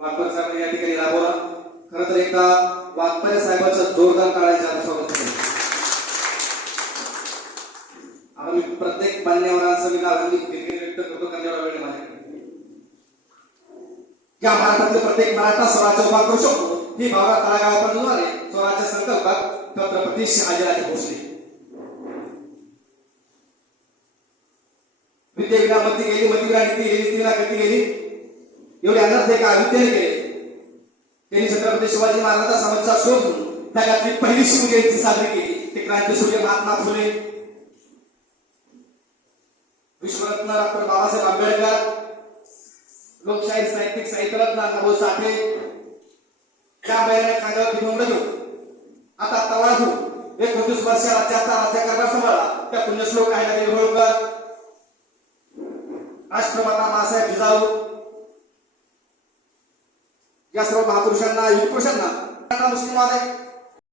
वाघपर साहेबांनी या ठिकाणी राबवला. खरं तर एकदा वाघपरे साहेबांचं जोरदार काढायचं स्वागत करेन आता मी प्रत्येक मान्यवरांचं मी नाव दिलगिरी व्यक्त करतो कारण वेळ आहे माझ्याकडे या भारतातले प्रत्येक मराठा स्वराज्य उभा करू शकतो. ही भावना तळागावापर्यंत स्वराज्य संकल्पात छत्रपती शहाजीराजे भोसले. विद्या मती गेली मती विना नीती गेली तिला गती गेली. एवढे अनर्थ एका अविद्येने केले. त्यांनी छत्रपती शिवाजी महाराजांचा समाजचा शोध त्यातली त्याच्यातली पहिली शिवजयंती साजरी केली. ते क्रांतीसूर्य महात्मा फुले. विश्वरत्न डॉक्टर बाबासाहेब आंबेडकर लोकशाही साहित्यिक साहित्यरत्न अण्णाभाऊ साठे त्या बैलाने खांद्यावर घेऊन घेऊन आता तवा घेऊन एकोणतीस वर्ष राज्याचा राज्यकारभार सांभाळला. त्या पुण्यश्लोक आहे होळकर राष्ट्रमाता मासाहेब जिजाऊ. या सर्व महापुरुषांना युग पुरुषांना मुस्लिम आहे